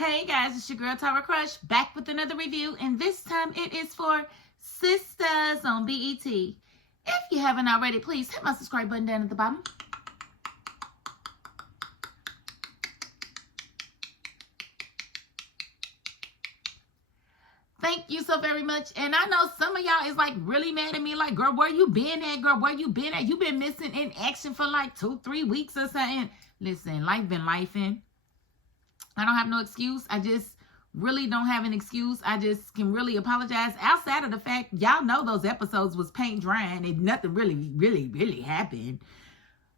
Hey guys, it's your girl Tara Crush back with another review, and this time it is for Sistas on BET. If you haven't already, please hit my subscribe button down at the bottom. Thank you so very much. And I know some of y'all is like really mad at me, like, girl, where you been at, girl? Where you been at? You been missing in action for like 2-3 weeks or something. Listen, life been lifing. I don't have no excuse. I just really don't have an excuse. I just can really apologize. Outside of the fact, y'all know those episodes was paint drying and nothing really happened.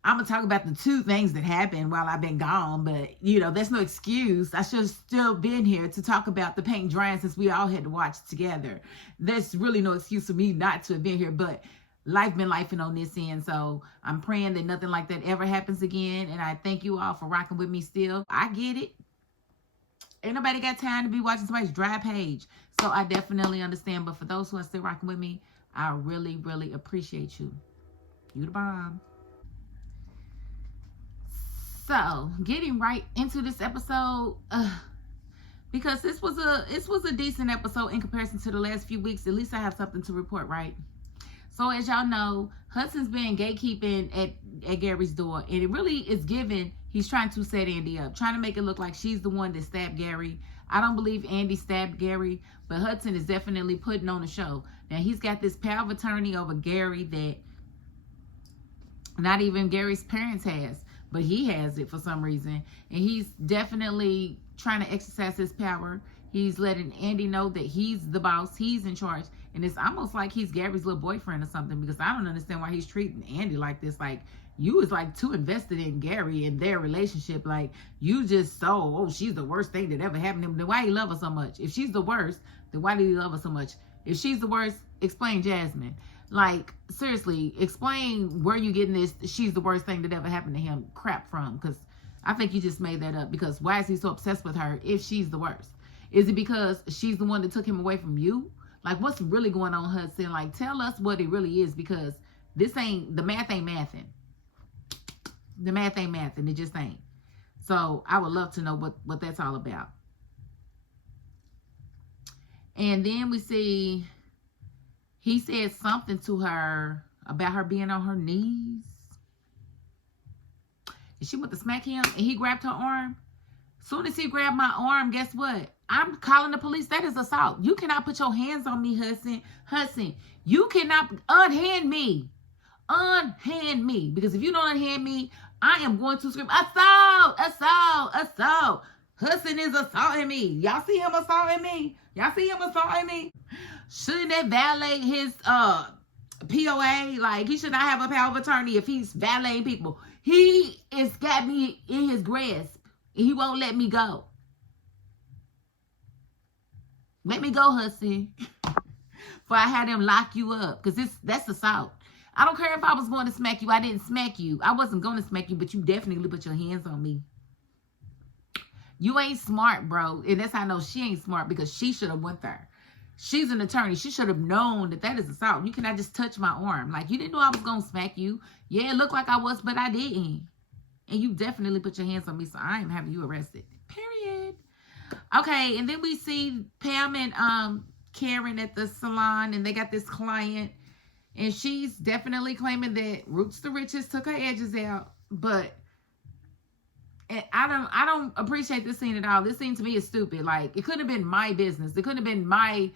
I'm going to talk about the 2 things that happened while I've been gone, but, you know, that's no excuse. I should have still been here to talk about the paint drying since we all had to watch together. There's really no excuse for me not to have been here, but life been lifing on this end, so I'm praying that nothing like that ever happens again, and I thank you all for rocking with me still. I get it. Ain't nobody got time to be watching somebody's dry page. So I definitely understand. But for those who are still rocking with me, I really appreciate you. You the bomb. So getting right into this episode, because this was a decent episode in comparison to the last few weeks. At least I have something to report, right? So as y'all know, Hudson's been gatekeeping at Gary's door, and it really is given he's trying to set Andy up, trying to make it look like she's the one that stabbed Gary. I don't believe Andy stabbed Gary, but Hudson is definitely putting on a show. Now he's got this power of attorney over Gary that not even Gary's parents has, but he has it for some reason, and he's definitely trying to exercise his power. He's letting Andy know that he's the boss, he's in charge. And it's almost like he's Gary's little boyfriend or something, because I don't understand why he's treating Andy like this. Like, you was like too invested in Gary and their relationship. Like, you just saw, oh, she's the worst thing that ever happened to him. Then why he love her so much? If she's the worst, then why did he love her so much? If she's the worst, explain Jasmine. Like, seriously, explain where you getting this she's the worst thing that ever happened to him crap from. Because I think you just made that up. Because why is he so obsessed with her if she's the worst? Is it because she's the one that took him away from you? Like, what's really going on, Hudson? Like, tell us what it really is, because this ain't, the math ain't mathing. The math ain't mathing. It just ain't. So, I would love to know what that's all about. And then we see, he said something to her about her being on her knees. And she went to smack him, and he grabbed her arm. Soon as he grabbed my arm, guess what? I'm calling the police. That is assault. You cannot put your hands on me, Hudson. Hudson, you cannot unhand me. Unhand me. Because if you don't unhand me, I am going to scream, assault, assault, assault. Hudson is assaulting me. Y'all see him assaulting me? Y'all see him assaulting me? Shouldn't that violate his POA? Like, he should not have a power of attorney if he's valeting people. He has got me in his grasp. He won't let me go. Let me go, Hudson. For I had him lock you up. Because that's assault. I don't care if I was going to smack you. I didn't smack you. I wasn't going to smack you, but you definitely put your hands on me. You ain't smart, bro. And that's how I know she ain't smart, because she should have went there. She's an attorney. She should have known that that is assault. You cannot just touch my arm. Like, you didn't know I was going to smack you. Yeah, it looked like I was, but I didn't. And you definitely put your hands on me, so I am having you arrested. Period. Okay, and then we see Pam and Karen at the salon, and they got this client, and she's definitely claiming that Roots the Richest took her edges out. But I don't appreciate this scene at all. This scene to me is stupid. Like, it could have been my business. It could have been my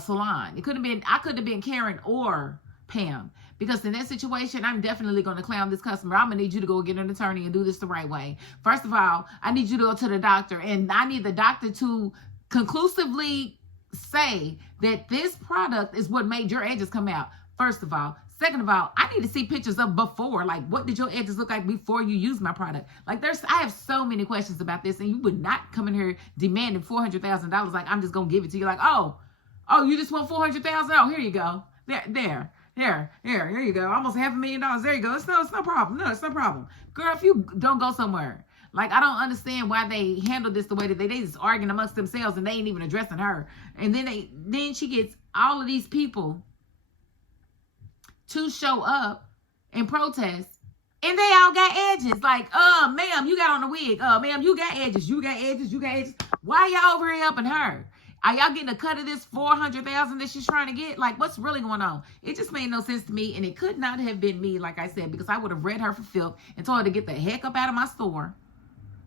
salon. It could have been, I could have been Karen or Pam. Because in that situation, I'm definitely going to clown this customer. I'm going to need you to go get an attorney and do this the right way. First of all, I need you to go to the doctor, and I need the doctor to conclusively say that this product is what made your edges come out. First of all. Second of all, I need to see pictures of before. Like, what did your edges look like before you used my product? Like, I have so many questions about this, and you would not come in here demanding $400,000. Like, I'm just going to give it to you. Like, oh, you just want $400,000? Oh, here you go. Here you go. Almost $500,000. There you go. It's no problem. No, it's no problem. Girl, if you don't go somewhere. Like, I don't understand why they handle this the way that they just arguing amongst themselves, and they ain't even addressing her. And then she gets all of these people to show up and protest, And they all got edges. Like, ma'am, you got on the wig. Ma'am, you got edges. You got edges. You got edges. Why y'all over here helping her? Are y'all getting a cut of this $400,000 that she's trying to get? Like, what's really going on? It just made no sense to me, and it could not have been me, like I said, because I would have read her for filth and told her to get the heck up out of my store.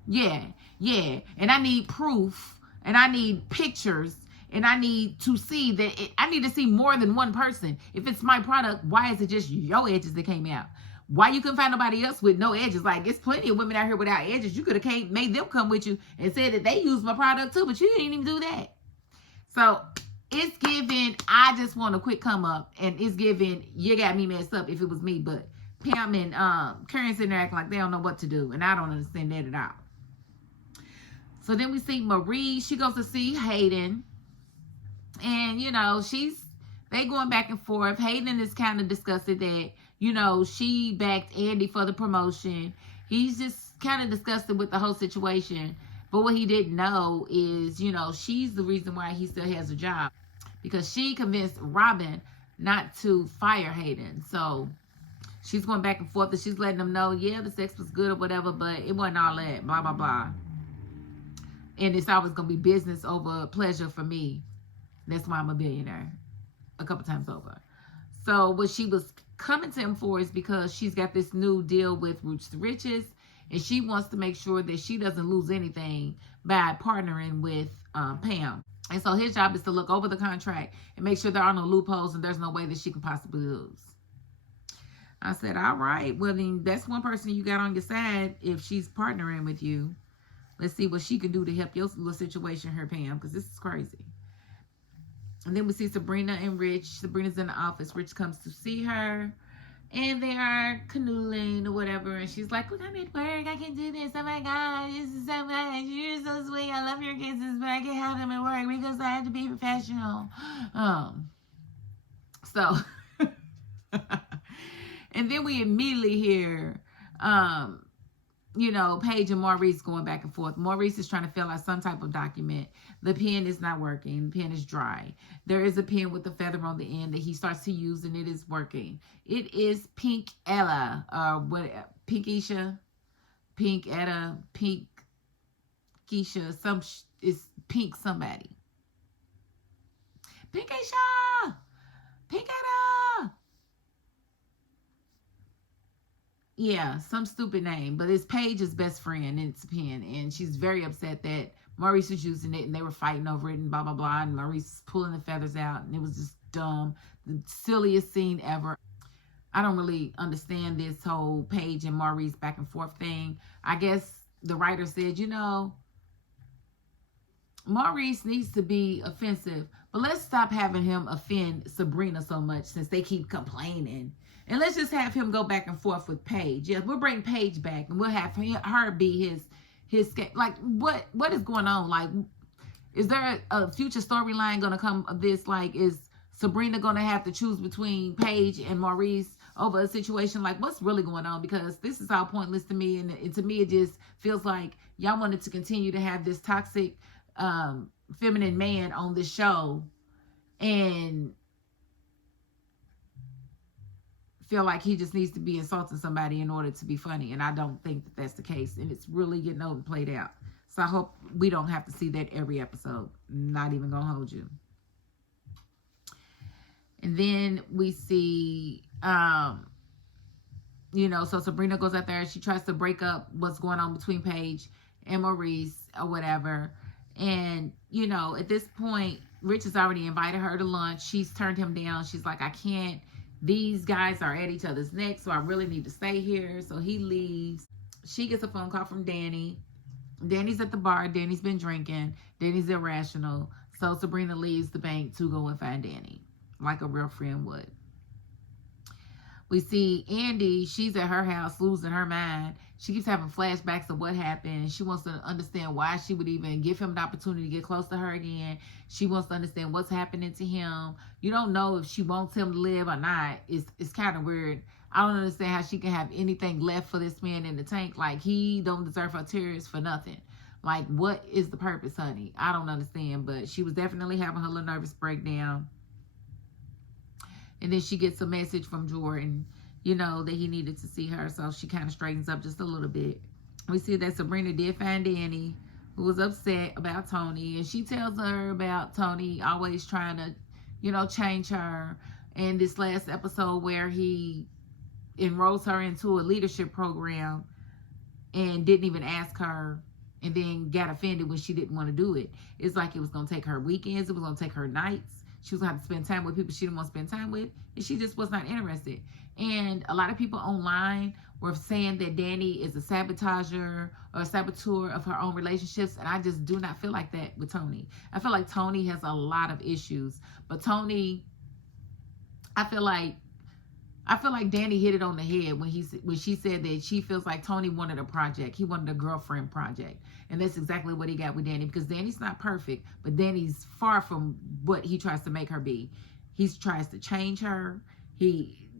Yeah. And I need proof, and I need pictures, and I need to see that I need to see more than one person. If it's my product, why is it just your edges that came out? Why you couldn't find nobody else with no edges? Like, it's plenty of women out here without edges. You could have made them come with you and said that they used my product too, but you didn't even do that. So it's giving, I just want a quick come up, and it's giving, you got me messed up if it was me, but Pam and Karen sitting there acting like they don't know what to do, and I don't understand that at all. So then we see Marie, she goes to see Hayden, and, you know, they going back and forth. Hayden is kind of disgusted that, you know, she backed Andy for the promotion. He's just kind of disgusted with the whole situation. But what he didn't know is, you know, she's the reason why he still has a job. Because she convinced Robin not to fire Hayden. So she's going back and forth, and she's letting them know, yeah, the sex was good or whatever, but it wasn't all that, blah, blah, blah. And it's always going to be business over pleasure for me. That's why I'm a billionaire. A couple times over. So what she was coming to him for is because she's got this new deal with Roots to Riches. And she wants to make sure that she doesn't lose anything by partnering with Pam. And so his job is to look over the contract and make sure there are no loopholes and there's no way that she can possibly lose. I said, all right, well, then that's one person you got on your side if she's partnering with you. Let's see what she can do to help your little situation here, Pam, because this is crazy. And then we see Sabrina and Rich. Sabrina's in the office. Rich comes to see her. And they are canoodling or whatever. And she's like, look, I'm at work. I can do this. Oh, my God. This is so much. You're so sweet. I love your kisses, but I can't have them at work because I have to be professional. So, and then we immediately hear, you know, Paige and Maurice going back and forth. Maurice is trying to fill out some type of document. The pen is not working. The pen is dry. There is a pen with a feather on the end that he starts to use, and it is working. It is Pink Ella, Pinkisha, Pink Etta, Pink Keisha, it's Pink somebody. Pinkisha! Pink Etta! Yeah, some stupid name, but it's Paige's best friend, and it's a pen, and she's very upset that Maurice was using it, and they were fighting over it, and blah, blah, blah, and Maurice pulling the feathers out, and it was just dumb. The silliest scene ever. I don't really understand this whole Paige and Maurice back and forth thing. I guess the writer said, you know, Maurice needs to be offensive, but let's stop having him offend Sabrina so much since they keep complaining. And let's just have him go back and forth with Paige. Yeah, we'll bring Paige back, and we'll have her be his like, what is going on? Like, is there a future storyline going to come of this? Like, is Sabrina going to have to choose between Paige and Maurice over a situation? Like, what's really going on? Because this is all pointless to me, and to me it just feels like y'all wanted to continue to have this toxic feminine man on this show and feel like he just needs to be insulting somebody in order to be funny. And I don't think that that's the case. And it's really getting overplayed out. So I hope we don't have to see that every episode. Not even gonna hold you. And then we see, you know, so Sabrina goes out there and she tries to break up what's going on between Paige and Maurice or whatever. And, you know, at this point, Rich has already invited her to lunch. She's turned him down. She's like, I can't. These guys are at each other's necks, so I really need to stay here. So he leaves. She gets a phone call from Danny. Danny's at the bar. Danny's been drinking. Danny's irrational. So Sabrina leaves the bank to go and find Danny, like a real friend would. We see Andy. She's at her house losing her mind. She keeps having flashbacks of what happened. She wants to understand why she would even give him the opportunity to get close to her again. She wants to understand what's happening to him. You don't know if she wants him to live or not. It's kind of weird. I don't understand how she can have anything left for this man in the tank. Like, he don't deserve her tears for nothing. Like, what is the purpose, honey? I don't understand. But she was definitely having her little nervous breakdown. And then she gets a message from Jordan. you know, that he needed to see her. So she kind of straightens up just a little bit. We see that Sabrina did find Danny, who was upset about Tony. And she tells her about Tony always trying to, you know, change her. And this last episode where he enrolls her into a leadership program and didn't even ask her, and then got offended when she didn't want to do it. It's like it was going to take her weekends. It was going to take her nights. She was going to have to spend time with people she didn't want to spend time with. And she just was not interested. And a lot of people online were saying that Danny is a sabotager or a saboteur of her own relationships. And I just do not feel like that with Tony. I feel like Tony has a lot of issues. But Tony, I feel like Danny hit it on the head when she said that she feels like Tony wanted a project. He wanted a girlfriend project. And that's exactly what he got with Danny, because Danny's not perfect, but Danny's far from what he tries to make her be. He tries to change her.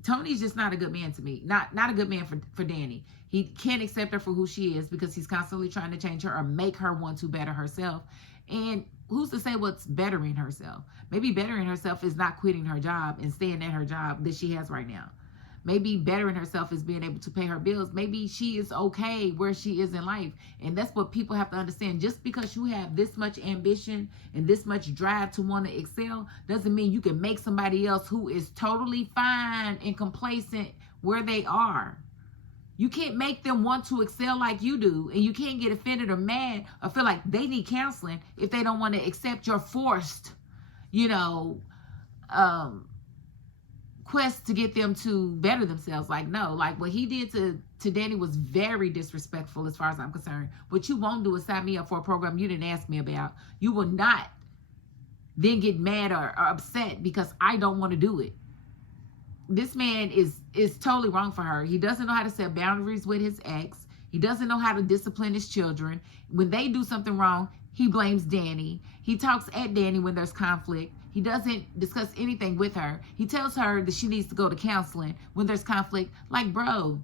Tony's just not a good man to me. Not a good man for Danny. He can't accept her for who she is because he's constantly trying to change her or make her want to better herself. And who's to say what's bettering herself? Maybe bettering herself is not quitting her job and staying at her job that she has right now. Maybe bettering herself is being able to pay her bills. Maybe she is okay where she is in life. And that's what people have to understand. Just because you have this much ambition and this much drive to want to excel doesn't mean you can make somebody else who is totally fine and complacent where they are. You can't make them want to excel like you do. And you can't get offended or mad or feel like they need counseling if they don't want to accept your forced, quest to get them to better themselves. Like, no, like what he did to Danny was very disrespectful as far as I'm concerned. What you won't do is sign me up for a program you didn't ask me about. You will not then get mad or upset because I don't want to do it. This man is totally wrong for her. He doesn't know how to set boundaries with his ex. He doesn't know how to discipline his children. When they do something wrong, he blames Danny. He talks at Danny when there's conflict. He doesn't discuss anything with her. He tells her that she needs to go to counseling when there's conflict. Like, bro,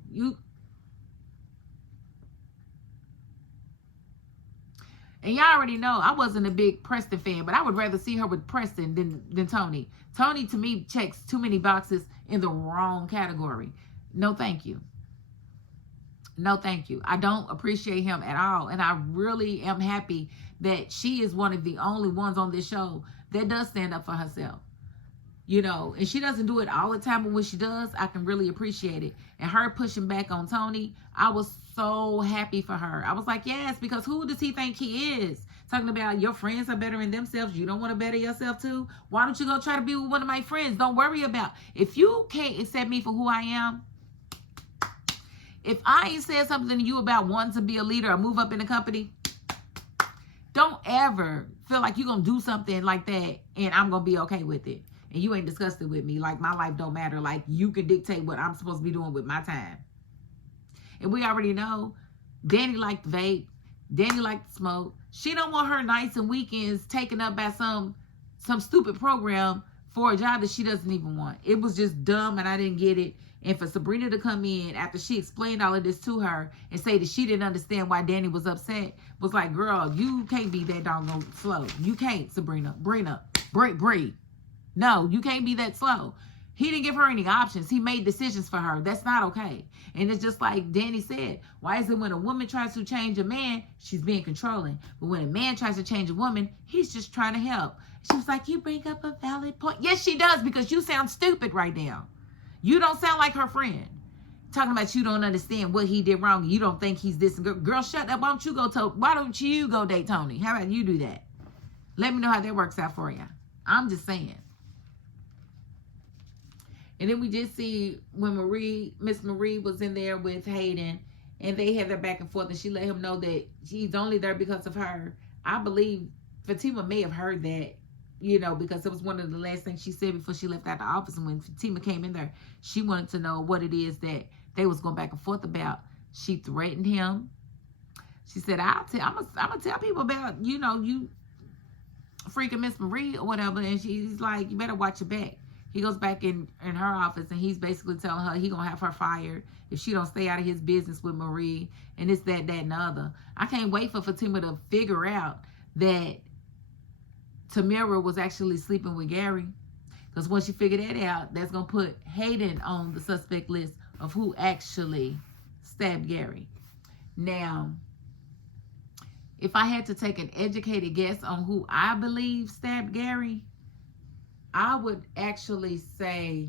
And y'all already know I wasn't a big Preston fan, but I would rather see her with Preston than Tony. Tony, to me, checks too many boxes in the wrong category. No, thank you. No, thank you. I don't appreciate him at all. And I really am happy that she is one of the only ones on this show that does stand up for herself. And she doesn't do it all the time, but when she does, I can really appreciate it. And her pushing back on Tony, I was so happy for her. I was like, yes, because who does he think he is? Talking about your friends are bettering themselves. You don't want to better yourself too? Why don't you go try to be with one of my friends? Don't worry about. If you can't accept me for who I am, if I ain't said something to you about wanting to be a leader or move up in the company, don't ever feel like you're going to do something like that and I'm going to be okay with it. And you ain't discussed it with me. Like, my life don't matter. Like, you can dictate what I'm supposed to be doing with my time. And we already know Danny liked to vape. Danny liked to smoke. She don't want her nights and weekends taken up by some stupid program for a job that she doesn't even want. It was just dumb and I didn't get it. And for Sabrina to come in after she explained all of this to her and say that she didn't understand why Danny was upset was like, girl, you can't be that doggone slow. You can't, Sabrina. Breathe. No, you can't be that slow. He didn't give her any options. He made decisions for her. That's not okay. And it's just like Danny said, why is it when a woman tries to change a man, she's being controlling? But when a man tries to change a woman, he's just trying to help. She was like, you bring up a valid point. Yes, she does, because you sound stupid right now. You don't sound like her friend. Talking about you don't understand what he did wrong. You don't think he's this. Girl, shut up. Why don't you go date Tony? How about you do that? Let me know how that works out for you. I'm just saying. And then we did see when Miss Marie was in there with Hayden and they had their back and forth and she let him know that she's only there because of her. I believe Fatima may have heard that, because it was one of the last things she said before she left out the office. And when Fatima came in there, she wanted to know what it is that they was going back and forth about. She threatened him. She said, I'm going to tell people about, you freaking Miss Marie or whatever. And she's like, you better watch your back. He goes back in her office and he's basically telling her he gonna have her fired if she don't stay out of his business with Marie and this, that, and the other. I can't wait for Fatima to figure out that Tamara was actually sleeping with Gary. Because once she figured that out, that's gonna put Hayden on the suspect list of who actually stabbed Gary. Now, if I had to take an educated guess on who I believe stabbed Gary, I would actually say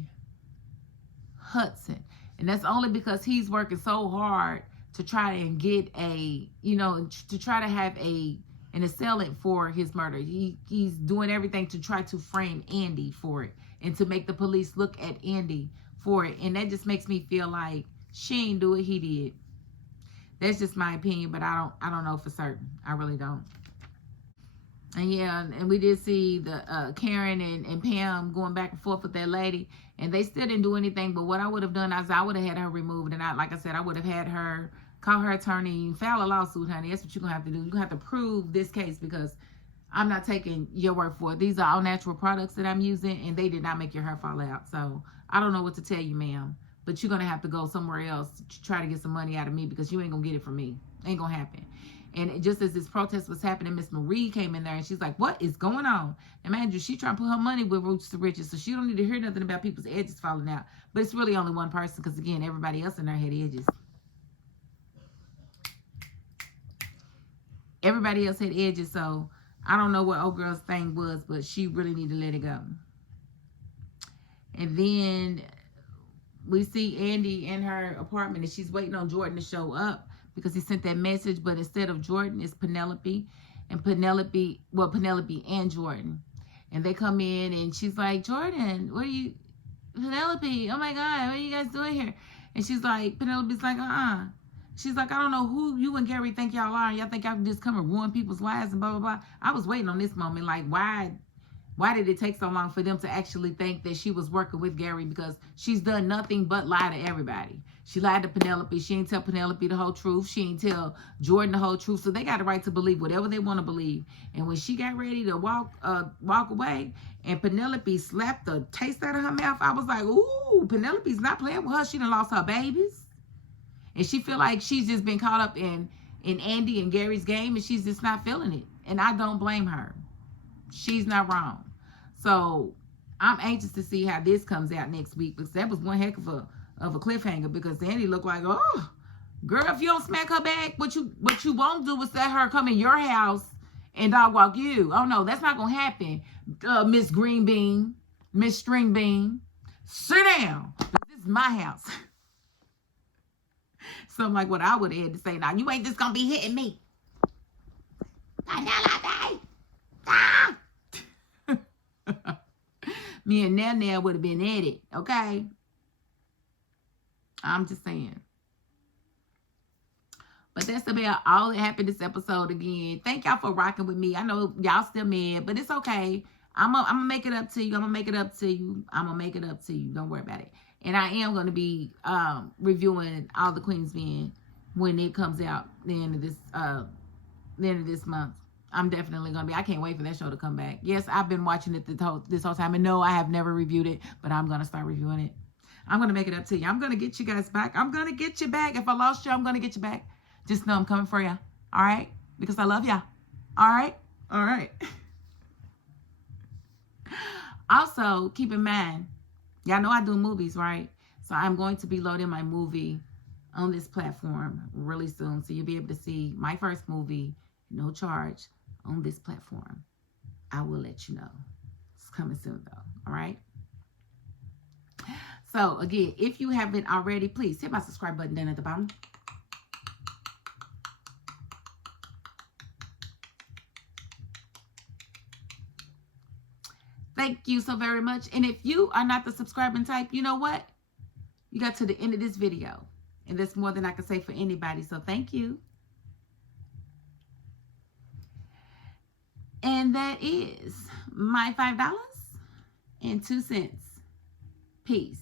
Hudson. And that's only because he's working so hard to try and get a, to try to have an assailant for his murder. He's doing everything to try to frame Andy for it and to make the police look at Andy for it. And that just makes me feel like she ain't do it, he did. That's just my opinion, but I don't know for certain. I really don't. And yeah, and we did see the Karen and Pam going back and forth with that lady, and they still didn't do anything. But what I would have done is I would have had her removed, and like I said, I would have had her call her attorney, file a lawsuit, honey. That's what you're gonna have to do. You're gonna have to prove this case, because I'm not taking your word for it. These are all natural products that I'm using, and they did not make your hair fall out. So I don't know what to tell you, ma'am, but you're gonna have to go somewhere else to try to get some money out of me, because you ain't gonna get it from me. Ain't gonna happen. And just as this protest was happening, Miss Marie came in there and she's like, what is going on? And man, she trying to put her money with roots to riches, so she don't need to hear nothing about people's edges falling out. But it's really only one person, because again, everybody else in there had edges. Everybody else had edges, so I don't know what old girl's thing was, but she really need to let it go. And then we see Andy in her apartment, and she's waiting on Jordan to show up, because he sent that message, but instead of Jordan, it's Penelope. And Penelope and Jordan. And they come in, and she's like, Jordan, Penelope, oh my God, what are you guys doing here? And she's like, Penelope's like, She's like, I don't know who you and Gary think y'all are. Y'all think y'all can just come and ruin people's lives and blah, blah, blah. I was waiting on this moment. Like, why did it take so long for them to actually think that she was working with Gary? Because she's done nothing but lie to everybody. She lied to Penelope. She didn't tell Penelope the whole truth. She didn't tell Jordan the whole truth. So they got the right to believe whatever they want to believe. And when she got ready to walk away, and Penelope slapped the taste out of her mouth, I was like, ooh, Penelope's not playing with her. She done lost her babies. And she feel like she's just been caught up in Andy and Gary's game, and she's just not feeling it. And I don't blame her. She's not wrong. So I'm anxious to see how this comes out next week, because that was one heck of a cliffhanger, because Andy looked like, oh, girl, if you don't smack her back, what you won't do is let her come in your house and dog walk you. Oh no, that's not gonna happen. Miss Green Bean, Miss String Bean, sit down. This is my house. Something like what I would have had to say. Now, you ain't just gonna be hitting me. Ah! Me and Nell would have been at it, okay? I'm just saying. But that's about all that happened this episode again. Thank y'all for rocking with me. I know y'all still mad, but it's okay. I'm gonna make it up to you. I'm gonna make it up to you. Don't worry about it. And I am going to be reviewing All the Queen's Men when it comes out the end of this month. I'm definitely going to be. I can't wait for that show to come back. Yes, I've been watching it this whole time. And no, I have never reviewed it, but I'm going to start reviewing it. I'm going to make it up to you. I'm going to get you guys back. I'm going to get you back. If I lost you, I'm going to get you back. Just know I'm coming for you. All right? Because I love y'all. All right? All right. Also, keep in mind, y'all know I do movies, right? So I'm going to be loading my movie on this platform really soon. So you'll be able to see my first movie, no charge, on this platform. I will let you know. It's coming soon, though. All right? So, again, if you haven't already, please hit my subscribe button down at the bottom. Thank you so very much. And if you are not the subscribing type, you know what? You got to the end of this video. And that's more than I can say for anybody. So thank you. And that is my $5.02. Peace.